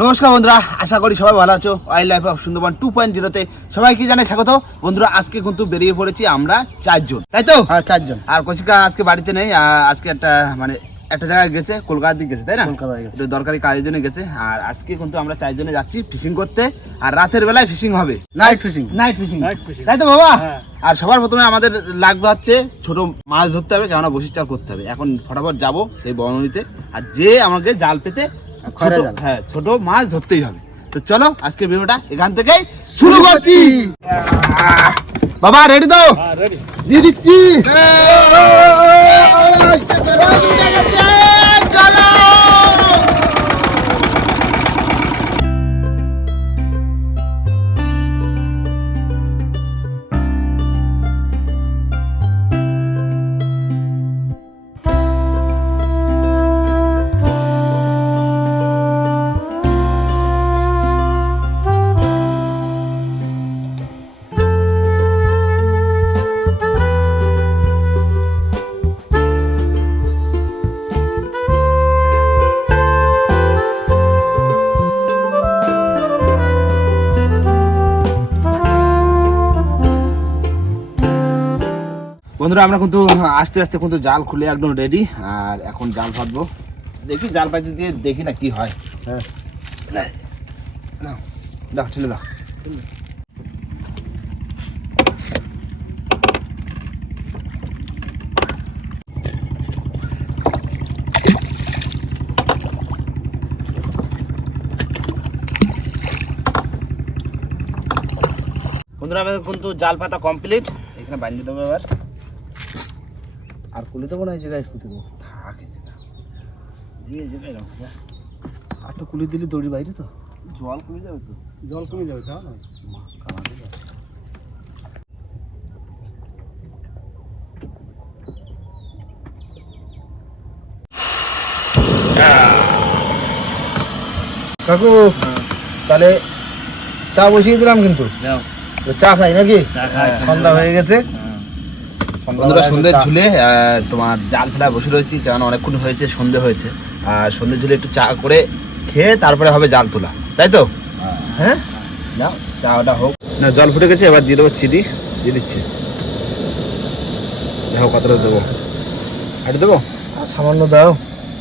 নমস্কার বন্ধুরা আশা করি সবাই ভালো আছো। Wildlife of Sundarban two point জিরোতে সবাইকে জানাই স্বাগত। বন্ধুরা আজকে কিন্তু বেরিয়ে পড়েছি আমরা চারজন তাই তো? হ্যাঁ চারজন। আর কৌশিকা আজকে বাড়িতে নেই আজকে একটা মানে একটা জায়গায় গেছে কলকাতার দিকে গেছে তাই না? কলকাতায় দরকারি কাজের জন্য গেছে আর আজকে কিন্তু আমরা চারজনে যাচ্ছি ফিশিং করতে আর রাতের বেলায় ফিশিং হবে। নাইট ফিশিং নাইট ফিশিং তাই তো বাবা? হ্যাঁ। আর সবার প্রথমে আমাদের লাগবে হচ্ছে ছোট মাছ ধরতে হবে কেননা বসি চাল করতে হবে। এখন ফটাফট যাব সেই বননিতে আর যে আমাকে জাল পেতে। হ্যাঁ ছোট মাছ ধরতেই হবে তো চলো আজকে ভিডিওটা এখান থেকে শুরু করছি বাবা রেডি তো দিয়ে দিচ্ছি চলো বন্ধুরা, আমরা কিন্তু আস্তে আস্তে কিন্তু জাল খুলে একদম রেডি আর এখন জাল ফাটবো। দেখি জাল পাতি দিয়ে দেখি না কি হয়। হ্যাঁ। দাও ঠেলে দাও। বন্ধুরা, আমাদের কিন্তু জাল পাতা কমপ্লিট এখানে বাঁধিয়ে দেবো এবার। আর কুলি দেবো না এই জায়গায়? শুতে দেবো। থাকে দিয়ে যাবে এরকম যা। আটটা দিলে দড়ি বাইরে তো। জল কমে যাবে তো? জল কমে যাবে না মাছ কামাতে যাবে কাকু তাহলে চা বসিয়ে দিলাম কিন্তু। চা খাই নাকি? সন্ধ্যা হয়ে গেছে। বন্ধুরা সন্ধ্যে ঝুলে তোমার জাল ফেলা বসে রয়েছি কারণ অনেকক্ষণ হয়েছে সন্ধে হয়েছে। আর সন্ধে ঝুলে একটু চা করে খেয়ে তারপরে হবে জাল তোলা। তাই তো? হ্যাঁ? নাও চাটা হোক। না জল ফুটে গেছে এবার দিয়ে দেবো চিনি দিয়ে দিচ্ছি। দেখো কতটা দেবো? আটু দেবো? সামান্য দাও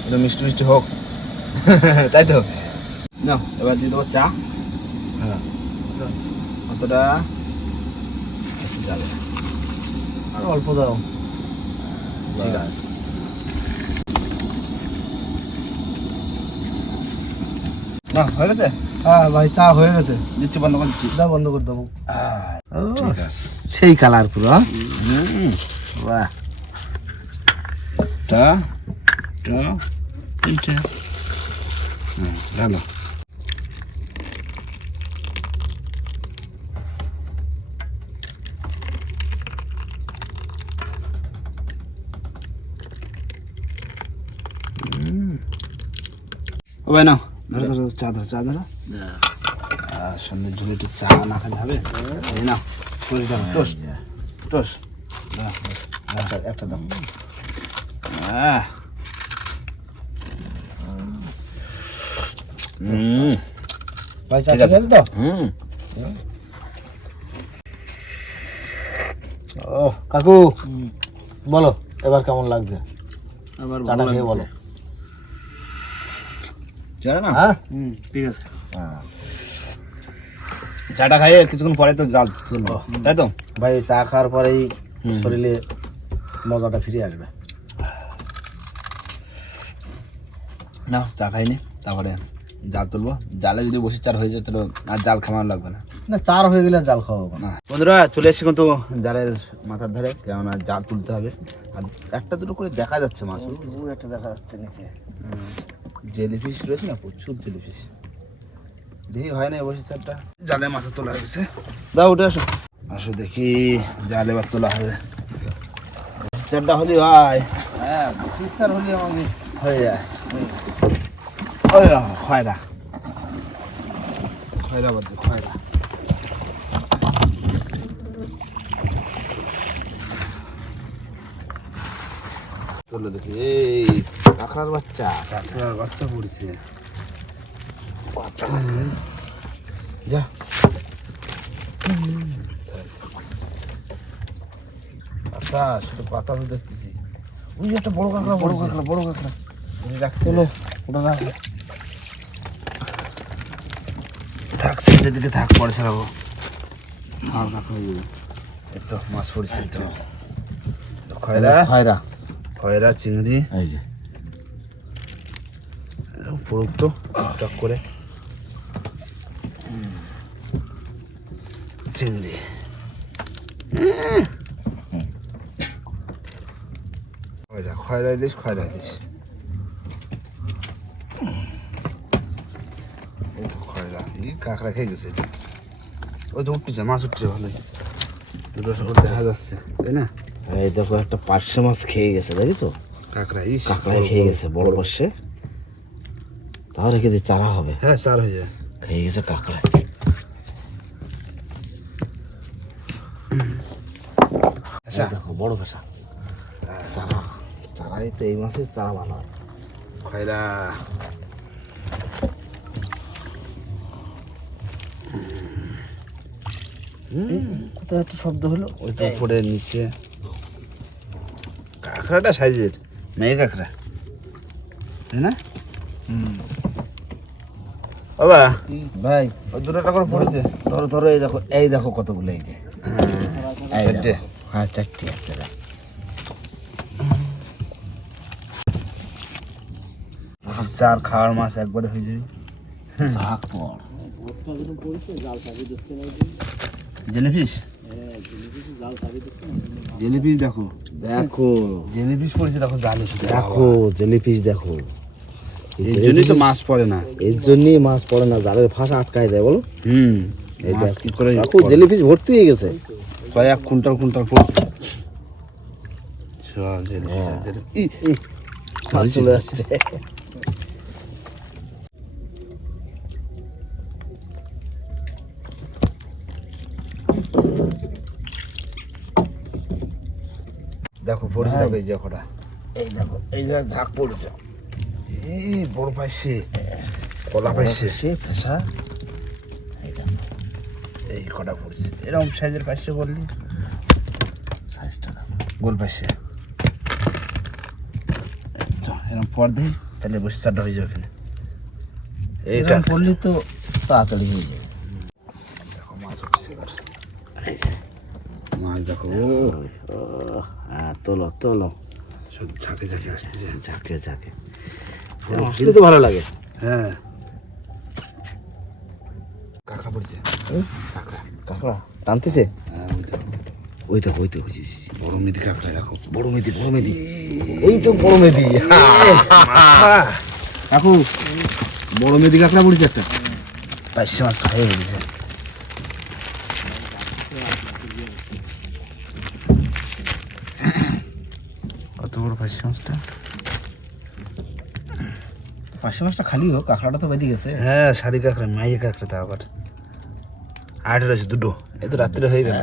একটু মিষ্টি মিষ্টি হোক। তাই তো? নাও এবার দিয়ে দেবো চা। হ্যাঁ। কতটা? যাবে আর অল্প দাও। ঠিক আছে। না হয়ে গেছে? হ্যাঁ ভাই চা হয়ে গেছে। দিচ্ছি বন্ধ করে দিচ্ছি। দাও বন্ধ করে দেবো ঠিক আছে। সেই কালার পুরো হ্যাঁ? বাহ। টা টা তিনটে। হুম ভালো নাও ধরো ধরো চা ধরো চা ধরো। আর সন্ধ্যে ঝুলে একটু চা না খেলে হবে। এই নাও দাও টোস্ট দাও, একটা হুম ভাই চা আছে। আছে তো? হুম ও কাকু বলো এবার কেমন লাগছে। বলো। জানো না হ্যাঁ ঠিক আছে। চাটা খাইয়ে কিছুক্ষণ পরে তো জাল তুলবো তাই তো? ভাই চা খাওয়ার পরেই শরীরে মজাটা ফিরে আসবে। না চা খাইনি তারপরে জাল তুলবো। জালে যদি বসে চার হয়ে যায় তাহলে আর জাল খামানো লাগবে না। না চার হয়ে গেলে জাল খাওয়া হবে না। না। বন্ধুরা চলে এসেছি কিন্তু জালের মাথার ধারে কেননা জাল তুলতে হবে। আর একটা দুটো করে দেখা যাচ্ছে মাছ একটা দেখা যাচ্ছে নিচে। জেলিফিশ রয়েছে না প্রচুর জেলিফিশ দেখি হয় না বসে চারটা জালে মাথা তোলা হয়েছে। দাও উঠে আসো। আসো দেখি জালে এবার তোলা হবে। চারটা হলি ভাই হ্যাঁ শিক্ষার হলে আমাকে। হয়ে যায়। ওই দেখো, খয়রা। খয়রা বলছে খয়রা। চলো দেখি এই। কাঁকড়ার বাচ্চা। কাঁকড়ার বাচ্চা পড়েছে। যা। পাতা শুধু পাতা তো দেখতেছি। ওই একটা বড় কাঁকড়া বড় কাঁকড়া বড় কাঁকড়া। চলো ওটা রাখ। থাক সাইডের দিকে থাক পরে হয়ে যাবে। এই মাছ পড়েছে তো। খয়রা? খয়রা। খয়রা চিংড়ি। এই যে। পড়ুক তো টক করে চিংড়ি খয়রা খয়রা ইলিশ খয়রা ইলিশ এই তো খয়রা। এই কাঁকড়া খেয়ে গেছে এটা। ওই তো উঠতেছে মাছ উঠছে ভালোই। দুটো দেখা যাচ্ছে তাই না? এই দেখো একটা পার্শে মাছ খেয়ে গেছে দেখেছ? কাঁকড়া ইস। কাঁকড়ায় খেয়ে গেছে বড় পার্শে। তাও রেখে দিয়ে চারা হবে। হ্যাঁ সার হয়ে যায় খেয়ে গেছে কাঁকড়ায়। আচ্ছা। বড় ভাষা। চারা। চারাই তো এই মাসের চারা ভালো হয় খয়রা কোথাও একটা শব্দ হলো? ওই উপরে নিচে। কাঁকড়াটা সাইজের মেয়ে কাঁকড়া। তাই না? বাবা। ভাই ওই দুটো করে পড়েছে। ধরো ধরো এই দেখো এই দেখো কতগুলো এই যে। হ্যাঁ চারটে আছে। চার খাওয়ার মাছ একবারে হয়ে যাবে। জেলিফিস জেলিফিস দেখো। দেখো। জেলিফিস পড়েছে দেখো জালে দেখো জেলিফিশ দেখো। এই জন্যই তো মাছ পড়ে না। এর জন্যই মাছ পড়ে না জালের ফাঁসা আটকায় দেয় বলো। হুম এই দেখো। কি করে দেখো জেলিফিশ ভর্তি হয়ে গেছে। এক কুইন্টাল কুইন্টাল পড়ছে। হ্যাঁ। চলে আসছে। দেখো পড়েছে। দেখো এই যে এই দেখো এই যে ঝাঁক পড়েছে। এই বড় পাইছে। কলা পাইছে। সে ফেসা এই কটা পড়ছে। এরকম সাইজের পাইছে বললি। সাইজটা গোল পাইছে। এরকম পর দিই তাহলে বসে চারটা হয়ে যাবে এখানে। এইটা। পড়লে তো তাড়াতাড়ি হয়ে যাবে। দেখো মাছ উঠছে এবার। মাছ দেখো। ও ও, হ্যাঁ তোলো তোলো। সব ঝাঁকে ঝাঁকে আসতেছে। ঝাঁকে ঝাঁকে। আসলে তো ভালো লাগে। হ্যাঁ। কাকা পড়ছে। কাঁকড়া। কাঁকড়া? টানতেছে? হ্যাঁ, ওই দেখো। ওই তো যে, বড় মেদি কাঁকড়া দেখো। বড় মেদি বড় মেদি এই তো বড় মেদি কাকু বড় মেদি কাঁকড়া পড়েছে একটা। পাঁচশো মাছটা হয়ে গেছে কত বড় পাঁচশো মাছটা? পাঁচশো মাছটা খালি হোক কাঁকড়াটা তো বেঁধে গেছে। হ্যাঁ শাড়ি কাঁকড়া মাইয়ে কাঁকড়া তা আবার। আট রয়েছে দুটো। এই তো রাত্রে হয়ে গেল।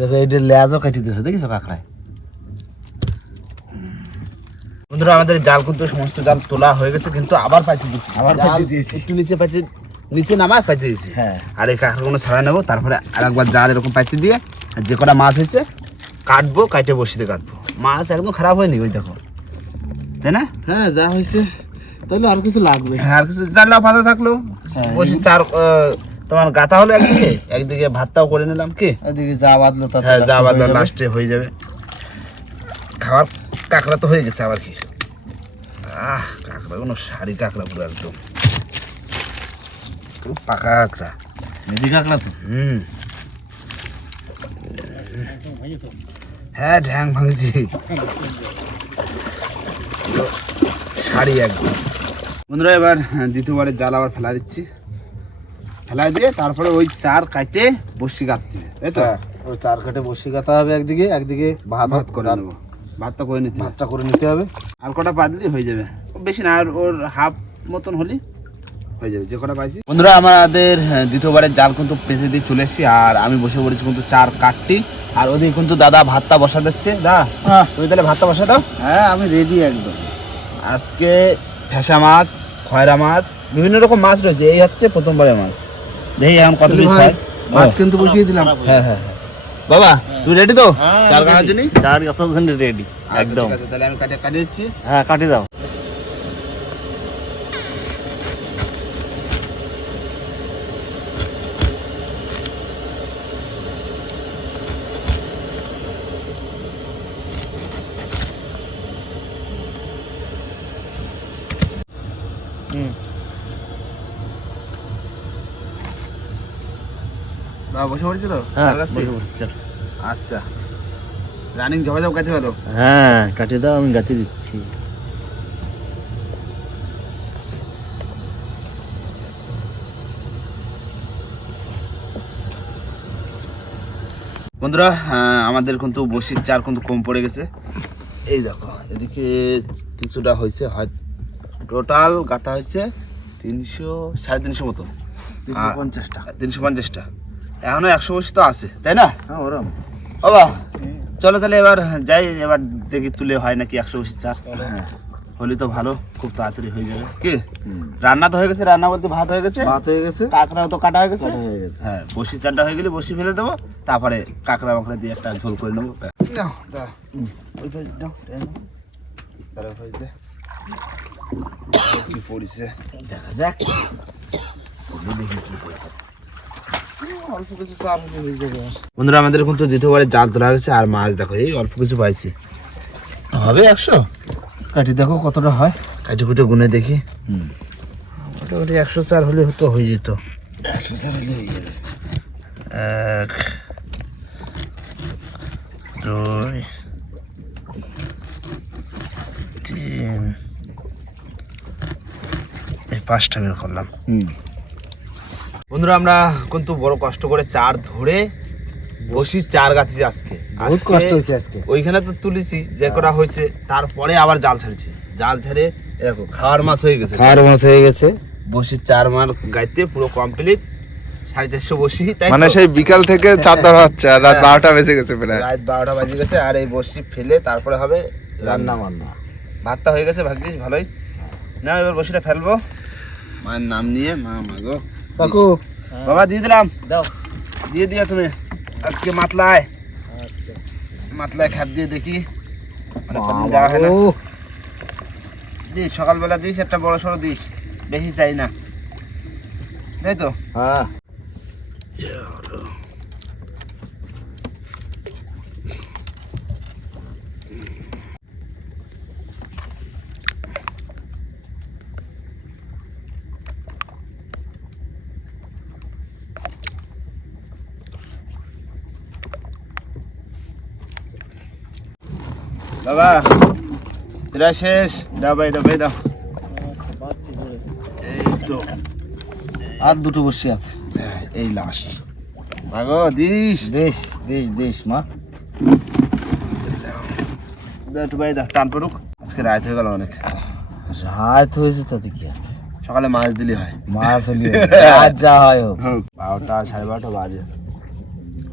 দেখো এইটা লেজও কাটি দিয়েছে দেখিছো কাঁকড়ায়? বন্ধুরা আমাদের জাল কিন্তু সমস্ত জাল তোলা হয়ে গেছে কিন্তু আবার পাইতে দিয়েছি। আবার পাইতে দিয়েছি। একটু নিচে পাইতে নিচে নামায় পাইতে দিয়েছি। হ্যাঁ। আর এই কাঁকড়াগুলো ছাড়া নেব তারপরে আরেকবার জাল এরকম পাইতে দিয়ে আর যে কটা মাছ হয়েছে কাটবো কাটে বসিতে কাটবো। মাছ একদম খারাপ হয়নি ওই দেখো। তাই না? হ্যাঁ যা হয়েছে। তাহলে আর কিছু লাগবে। হ্যাঁ আর কিছু জানলা ফাঁকা থাকল। হ্যাঁ। বসে চার তোমার গাতা হলো একদিকে? একদিকে ভাতটাও করে নিলাম কি? এদিকে যা বাঁধলো তাতে হ্যাঁ যা বাদলা যাবে। লাস্টে হয়ে যাবে। খাওয়ার কাঁকড়া তো হয়ে গেছে আবার কি? আহ কাঁকড়া কোনো শাড়ি কাঁকড়া পুরো একদম। পাকা কাঁকড়া। মেদি কাঁকড়া তো? হুম। হ্যাঁ ঢ্যাং ভাঙছি। শাড়ি একদম। বন্ধুরা এবার হ্যাঁ, দ্বিতীয়বারের জাল আবার ফেলা দিচ্ছি। ফেলা দিয়ে তারপরে ওই চার কাটে বসি কাটতে হবে তাই তো? হ্যাঁ, ওই চার কাটে বসে গাতা হবে একদিকে একদিকে ভাত ভাত করে নেব। ভাতটা করে নিতে ভাতটা করে নিতে হবে। আর কটা পা দিলে হয়ে যাবে। বেশি না আর ওর হাফ মতন হলে হয়ে যাবে যে কটা পাইছি। বন্ধুরা আমাদের হ্যাঁ, দ্বিতীয়বারের জাল কিন্তু পেঁচে দিয়ে চলে এসেছি আর আমি বসে পড়েছি কিন্তু চার কাঠটি আর ওদিকে কিন্তু দাদা ভাতটা বসা দিচ্ছে দা? তুমি তাহলে ভাতটা বসা দাও। হ্যাঁ আমি রেডি একদম। আজকে ফেসা মাছ খয়রা মাছ বিভিন্ন রকম মাছ রয়েছে। এই হচ্ছে প্রথমবারের মাছ। দেখি এখন কত পিস হয়। মাছ কিন্তু বসিয়ে দিলাম। হ্যাঁ হ্যাঁ হ্যাঁ। বাবা তুই রেডি তো? চার কাটার জন্য চার কাটার জন্য রেডি একদম। ঠিক আছে তাহলে আমি কাটে কাটিয়ে দিচ্ছি। হ্যাঁ কাটি দাও। বাবা বসে পড়েছে তো? হ্যাঁ বসে পড়ছি, চল। আচ্ছা। রানিং ঝপাঝপ কাটতে পারো হ্যাঁ কাটি দাও আমি গাতে দিচ্ছি। বন্ধুরা আমাদের কিন্তু বসির চার কিন্তু কম পড়ে গেছে। এই দেখো এদিকে তিনশোটা হয়েছে হয় টোটাল গাথা হয়েছে তিনশো সাড়ে তিনশো মতো। পঞ্চাশটা। তিনশো পঞ্চাশটা। এখনও একশো বসি তো আছে তাই না? হ্যাঁ ওরম। বাবা চলো তাহলে এবার যাই এবার দেখি তুলে হয় নাকি একশো বসি চার। হ্যাঁ হলে তো ভালো খুব তাড়াতাড়ি হয়ে যাবে। কি? রান্না তো হয়ে গেছে রান্না বলতে ভাত হয়ে গেছে? ভাত হয়ে গেছে। কাঁকড়াও তো কাটা হয়ে গেছে? হয়ে বসি চারটা হয়ে গেলে বসি ফেলে দেবো তারপরে কাঁকড়া মাকড়া দিয়ে একটা ঝোল করে নেব। কি পড়িছে? দেখা যাক। হলে হয়ে যাবে বন্ধুরা আমাদের কিন্তু দ্বিতীয়বারে জাল তোলা গেছে আর মাছ দেখো এই অল্প কিছু পাইছি। হবে একশো? কাটি দেখো কতটা হয়। কাটি কুটে গুনে দেখি। হুম। মোটামুটি একশো চার হলে হতো হয়ে যেত। একশো চার হলে হয়ে যাবে এক দুই তিন। এই পাঁচটা বের করলাম। হুম। বন্ধুরা আমরা কিন্তু বড় কষ্ট করে চার ধরে বসি চার গাছি আজকে। বহুত আজকে কষ্ট হয়েছে আজকে। ওইখানে তো তুলেছি যে করা হয়েছে তারপরে আবার জাল ছাড়ছি। জাল ছেড়ে দেখো খাওয়ার মাছ হয়ে গেছে। খাওয়ার মাছ হয়ে গেছে। বসি চার মার গাইতে পুরো কমপ্লিট সাড়ে চারশো বসি তাই মানে সেই বিকাল থেকে চার ধরা হচ্ছে আর রাত হ্যাঁ। বারোটা বেজে গেছে প্রায়। রাত বারোটা বাজে গেছে আর এই বসি ফেলে তারপরে হবে রান্না রান্না বান্না। ভাতটা হয়ে গেছে ভাগ্যিস ভালোই। না এবার বসিটা ফেলব। মায়ের নাম নিয়ে মা মাগো কাকু। বাবা দিয়ে দিলাম। দাও। দিয়ে দিয়া তুমি। আজকে মাতলায়। আচ্ছা। মাতলায় খাপ দিয়ে দেখি। অনেকদিন দেওয়া হয় না। দিস সকালবেলা দিস একটা বড় সড়ো দিস। বেশি চাই না। তাই তো? হ্যাঁ। বাবা এরা শেষ। দাও ভাই দাও ভাই দাও। এই তো আর দুটো বসে আছে। এই লাস্ট মাগো দিস। দেশ দেশ দেশ মা। একটু ভাই দাও টান পড়ুক। আজকে রাত হয়ে গেল অনেক। রাত হয়েছে তাতে কি আছে? সকালে মাছ দিলে হয়। মাছ হলি রাত যা হয় হোক। বারোটা সাড়ে বারোটা বাজে।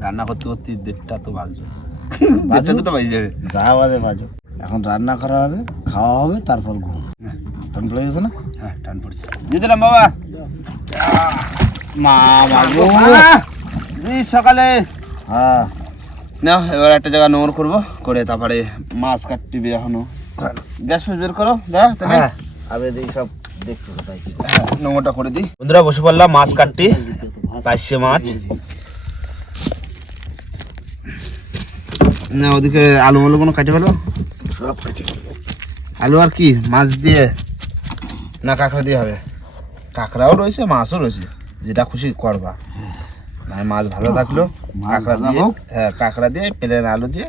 রান্না করতে করতে দেড়টা তো বাজবে। দেড়টা দুটো বাজে যাবে। যা বাজে বাজো। এখন রান্না করা হবে খাওয়া হবে তারপর ঘুম। টান পড়ে গেছে না? হ্যাঁ টান পড়ছে। দিয়ে দিলাম বাবা। মা সকালে। হ্যাঁ। না এবার একটা জায়গা নোংর করব করে তারপরে মাছ কাটতে এখনও গ্যাস ফ্যাস বের করো দা তাহলে। হ্যাঁ আমি এই সব দেখছি হ্যাঁ, নোংরটা করে দিই। বন্ধুরা বসে পড়লাম মাছ কাটতে। পাইছে মাছ। না ওদিকে আলু মালু কোনো কাটে ফেলো সব কেটে। আলু আর কি? মাছ দিয়ে? না কাঁকড়া দিয়ে হবে। কাঁকড়াও রয়েছে মাছও রয়েছে। যেটা খুশি করবা। না মাছ ভালো থাকল। কাঁকড়া দিয়ে হ্যাঁ কাঁকড়া দিয়ে প্লেন আলু দিয়ে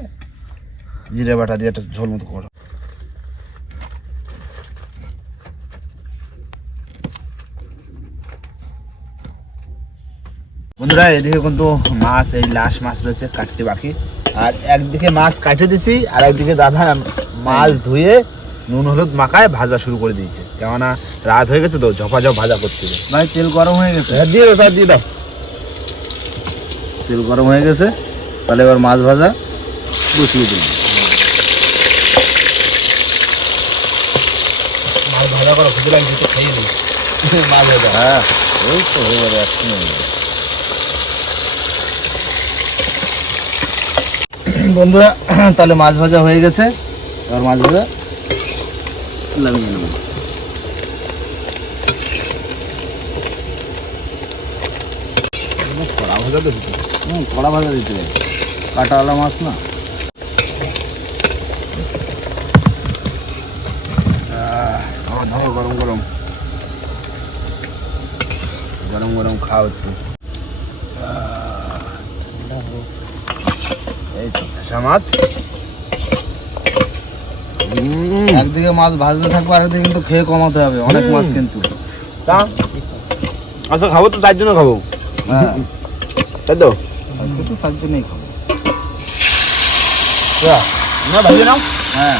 জিরে বাটা দিয়ে একটা ঝোল মতো করো। বন্ধুরা এদিকে কিন্তু মাছ এই লাশ মাছ রয়েছে কাটতে বাকি। আর একদিকে মাছ কাটে দিছি আর একদিকে দাদা মাছ ধুয়ে নুন হলুদ মাখায় ভাজা শুরু করে দিয়েছে। কেননা রাত হয়ে গেছে তো ঝপা ঝপ ভাজা করতে হবে। ভাই তেল গরম হয়ে গেছে। হ্যাঁ, দিয়ে দাও দিয়ে দাও। তেল গরম হয়ে গেছে তাহলে এবার মাছ ভাজা বসিয়ে দিই মাছ ভাজা করো খুঁজে লাগবে তো খাইয়ে দিই মাছ ভাজা হ্যাঁ এই তো হয়ে যাবে এক্ষুনি হয়ে যাবে। বন্ধুরা তাহলে মাছ ভাজা হয়ে গেছে। এবার মাছ ভাজা লাগিয়ে নেব। কড়া ভাজা তো দিতে হুম কড়া ভাজা দিতে কাটাওয়ালা মাছ না। গরম গরম। গরম গরম খাও একটু তো মাছ একদিকে মাছ ভাজতে থাকব আর একদিকে কিন্তু খেয়ে কমাতে হবে অনেক মাছ কিন্তু। আচ্ছা খাব তো তার জন্য খাব। হ্যাঁ। তাই তো? আজকে তো চার জন্যই খাব। না ভাবিয়ে নাও। হ্যাঁ।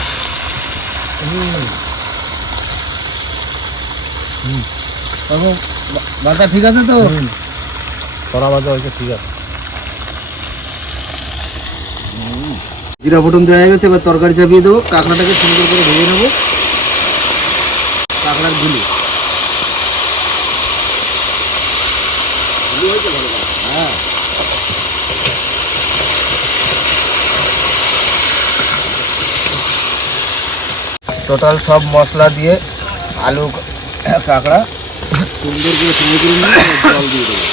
বাবু ঠিক আছে তো? ভাজা হয়েছে ঠিক আছে। জিরা ফোটন দেওয়া হয়ে গেছে এবার তরকারি চাপিয়ে দেবো। কাঁকড়াটাকে সুন্দর করে ভেজে নেব। কাঁকড়ার ঝুলি। হ্যাঁ। টোটাল সব মশলা দিয়ে আলু কাঁকড়া। সুন্দর নেব, জল দিয়ে দেবো।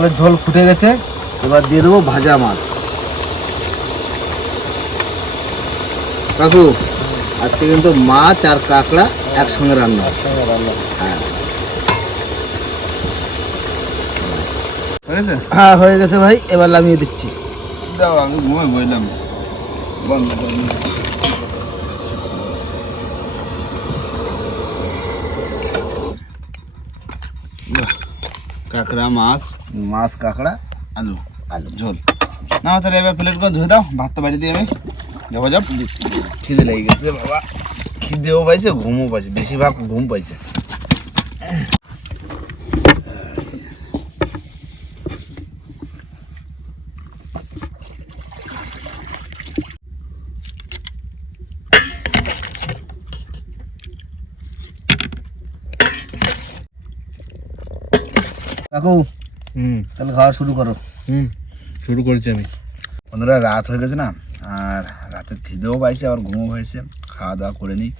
তাহলে ঝোল ফুটে গেছে। এবার দিয়ে দেবো ভাজা মাছ। কাকু আজকে কিন্তু মাছ আর কাঁকড়া একসঙ্গে রান্না হ্যাঁ। হয়েছে? হ্যাঁ হয়ে গেছে ভাই। এবার নামিয়ে দিচ্ছি। দাও আমি ঘুমাই বললাম বন্ধ কাঁকড়া মাছ মাছ কাঁকড়া আলু। আলু। ঝোল। না তাহলে এবার প্লেট করে ধুয়ে দাও ভাত তো বাড়ি দিয়ে আমি যাব যাব খিদে লেগে গেছে বাবা। খিদেও পাইছে ঘুমও পাইছে বেশিরভাগ ঘুম পাইছে। কাকু হুম। তাহলে খাওয়া শুরু করো। হুম শুরু করেছি আমি। বন্ধুরা রাত হয়ে গেছে না আর রাতে খিদেও পাইছে আবার ঘুমও পাইছে। খাওয়া দাওয়া করে নিই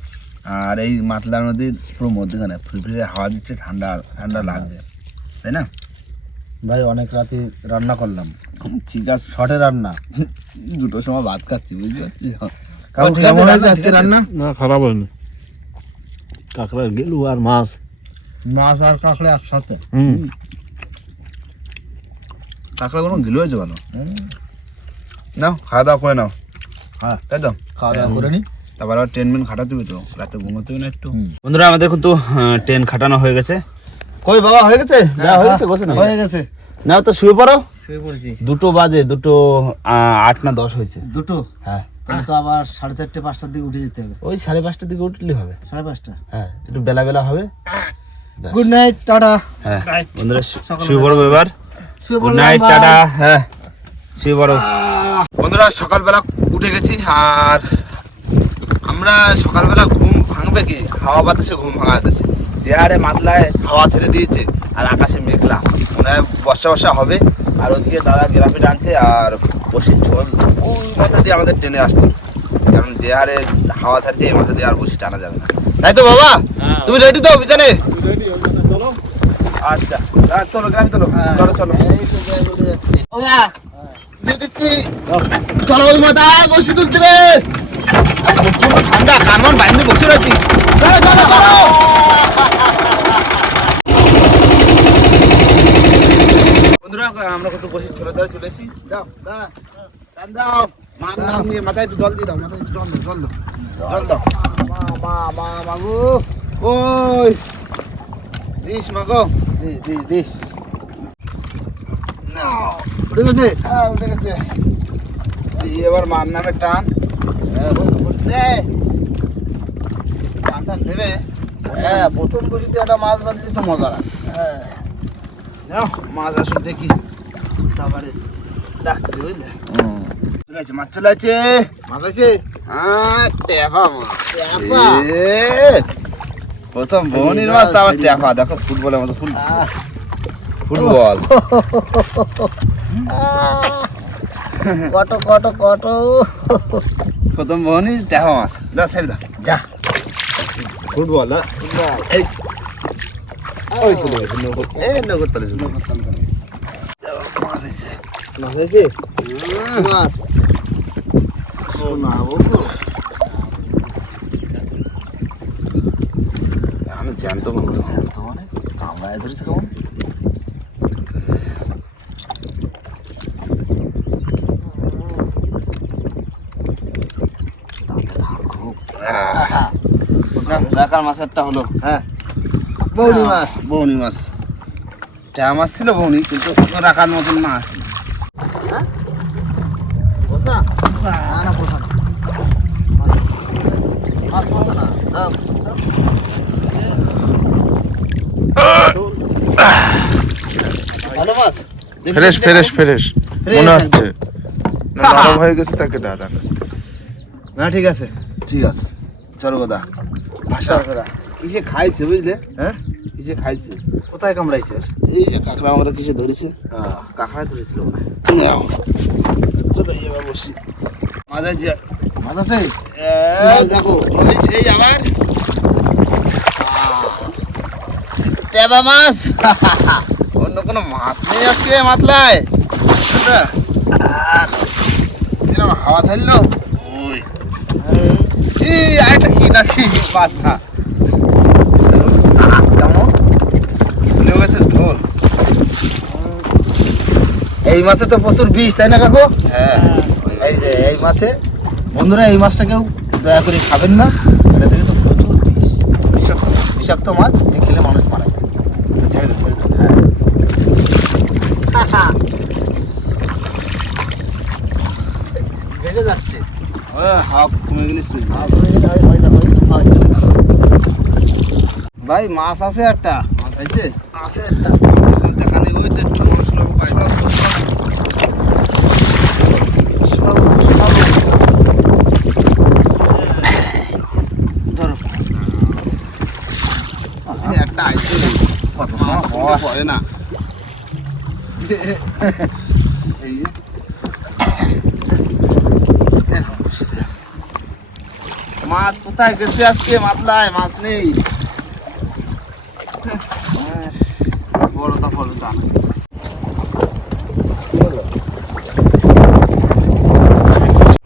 আর এই মাতলা নদীর পুরো মধ্যখানে ফুরফুরে হাওয়া দিচ্ছে ঠান্ডা ঠান্ডা লাগছে। তাই না? ভাই অনেক রাতে রান্না করলাম। ঠিক আছে। শর্টে রান্না। দুটোর সময় ভাত খাচ্ছি বুঝতে আছে, কেমন হয়েছে আজকে রান্না? না খারাপ হয়নি। কাঁকড়া গেলু আর মাছ। মাছ আর কাঁকড়া একসাথে? হুম। গিলো হয়েছে ভালো নাও খাওয়া দাওয়া করে নাও। হ্যাঁ। তাই তো? খাওয়া দাওয়া করে নি। তারপর আবার ট্রেন মেন খাটাতে হবে তো রাতে ঘুমোতে হবে না একটু। বন্ধুরা আমাদের কিন্তু ট্রেন খাটানো হয়ে গেছে। কই বাবা হয়ে গেছে? হয়ে গেছে বসে না হয়ে গেছে। নাও তো শুয়ে পড়ো। শুয়ে পড়েছি। দুটো বাজে দুটো আট না দশ হয়েছে। দুটো? হ্যাঁ। তাহলে তো আবার সাড়ে চারটে পাঁচটার দিকে উঠে যেতে হবে। ওই সাড়ে পাঁচটার দিকে উঠলে হবে। সাড়ে পাঁচটা? হ্যাঁ একটু বেলা বেলা হবে। Good night tata. হ্যাঁ। বন্ধুরা শুয়ে পড়ব এবার। গুড নাইট টাটা হ্যাঁ শুয়ে পড়ো বন্ধুরা সকালবেলা উঠে গেছি আর আমরা সকালবেলা ঘুম ভাঙবে কি? হাওয়া বাতাসে ঘুম ভাঙা যাচ্ছে যে আরে মাতলায় হাওয়া ছেড়ে দিয়েছে আর আকাশে মেঘলা। মনে হয় বর্ষা বর্ষা হবে। আর ওদিকে দাদা গ্রাফি টানছে আর বসে ঝোল ওই মাথা দিয়ে আমাদের ট্রেনে আসতো কারণ যে হারে হাওয়া ছাড়ছে এই মাথা দিয়ে আর বসে টানা যাবে না। তাই তো বাবা? তুমি রেডি তো বিছানে আচ্ছা। হ্যাঁ, চলো গ্রামে চলো। চলো চলো। ওয়া, চলো ওই মাথায় বসে তুলতে প্রচণ্ড ঠান্ডা কানমান বাইরে বসে রয়েছি। চলো চলো চলো। বন্ধুরা আমরা কত বসে ছোট ধরে চলে এসেছি। দাও টান দাও। মার নাম নিয়ে মাথায় একটু জল দিয়ে দাও মাথায় একটু জল দাও জল দাও জল দাও। মা মা মা মাগো ওই দিস মাগো। দিস দিস দিস না উঠে গেছে? হ্যাঁ উঠে গেছে। এবার মার নামে টান। হ্যাঁ, উঠছে। টান টান দেবে হ্যাঁ প্রথম বসিতে একটা মাছ বাঁধলে তো মজা লাগে। হ্যাঁ। মাছ আসুন দেখি। তারপরে ডাকছি বুঝলে? আছে মাছ চলে আছে মাছ আছে মাছ। ট্যাপা? প্রথম বনির মাছ আবার ট্যাপা দেখো ফুটবলের মতো ফুল ফুটবল। কত কত কত প্রথম বনি ট্যাপা মাছ। দাও ছেড়ে দাও। যা। ফুটবল না? এই। ওই চলে গেছে নগর এই নগর তলে চলে গেছে মাছ আছে। মাছ আছে? মাছ। শোনা বন্ধু আমি জ্যান্ত বন্ধু। জ্যান্ত মানে কামড়ায় ধরেছে কেমন? রাখার মাছেরটা হলো হ্যাঁ। বৌনি মাছ। বৌনি মাছ। ট্যাপা মাছ ছিল বৌনি কিন্তু রাখার মতন না পোষা না না পোষা না মাছ পোষা না দাও ভালো মাছ ফ্রেশ ফ্রেশ ফ্রেশ। মনে হচ্ছে। নরম হয়ে গেছে তাকে ডাকা না ঠিক আছে। ঠিক আছে। চলো গোদা ভাষা। কিসে খাইছে বুঝলে? হ্যাঁ? কিসে খাইছে? কোথায় কামড়াইছে? এই যে কাঁকড়া আমরা কিসে ধরেছে? কাঁকড়ায় ধরেছিল। চলো এবার বসি। মাঝে যে মাছ আছে দেখো ওই সেই আবার। টেবা মাছ। কোনো মাছ নেই আজকে মাতলায় আর এরকম হাওয়া ছাড়লো? ওই। এই আরেকটা কি নাকি? মাছ না এই মাছে তো প্রচুর বিষ তাই না কাকু? হ্যাঁ। এই যে এই মাছে। বন্ধুরা এই মাছটা কেউ দয়া করে খাবেন না। এটা থেকে তো প্রচুর বিষ। বিষাক্ত। বিষাক্ত মাছ এই খেলে মানুষ মারা যায় ছেড়ে দে ছেড়ে দে ভেসে যাচ্ছে হাওয়া কমে গেলে। ভাই মাছ আছে একটা? মাছ আছে? আছে একটা। দেখা নেই ওই তো একটু পাইছে। ধরো। একটা মাছ? মাছ পড়ে না এই যে। এখন বসে দে। মাছ কোথায় গেছে আজকে? মাতলায়, মাছ নেই। বড় দা বড় দা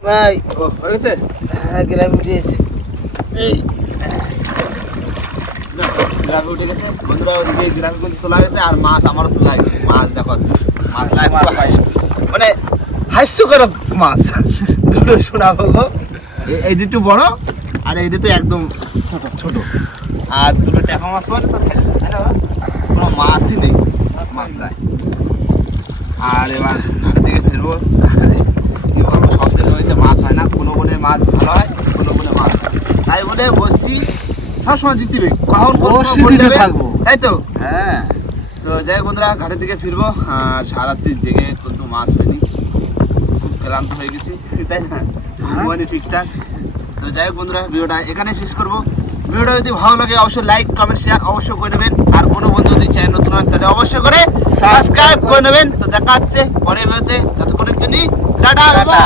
ভাই, ও, হয়ে গেছে? হ্যাঁ গ্রামে উঠিয়েছে এই গ্রামে উঠে গেছে। বন্ধুরা, ওদিকে গ্রামে কিন্তু তোলা হয়েছে আর মাছ আমারও তোলা হয়েছে। মাছ দেখো আজকে। মাছ লাইভ মানে হাস্যকর মাছ। দুটো শোনাবো গো। এ- এইটা একটু বড়? আর এইটা তো একদম ছোট ছোট। আর দুটো ট্যাপা মাছ পড়ে তো ছেড়ে? কোনো মাছই নেই মাছলায় আর এবার ঘাটের দিকে ফিরবো। কি বলব সব দিন নদীতে মাছ হয় না। কোনো বনে মাছ ভালো হয় কোনো বনে মাছ তাই বলে বসছি। সবসময় দিতে হবে। কখন কোন থাকব। তাই তো? হ্যাঁ। তো যাই বন্ধুরা ঘাটের দিকে ফিরবো। আর সারাত্রি জেগে কিন্তু মাছ হয়নি। খুব ক্লান্ত হয়ে গেছি। তাই না? ঘুমানি ঠিকঠাক। তো যাই হোক বন্ধুরা ভিডিওটা এখানে শেষ করব। ভিডিওটা যদি ভালো লাগে অবশ্যই লাইক কমেন্ট শেয়ার অবশ্যই করে নেবেন। আর কোনো বন্ধু যদি চ্যানেল নতুন হয় তাহলে অবশ্যই করে সাবস্ক্রাইব করে নেবেন। তো দেখা হচ্ছে পরে ভিডিওতে। যতক্ষণের জন্য টাটা টাটা।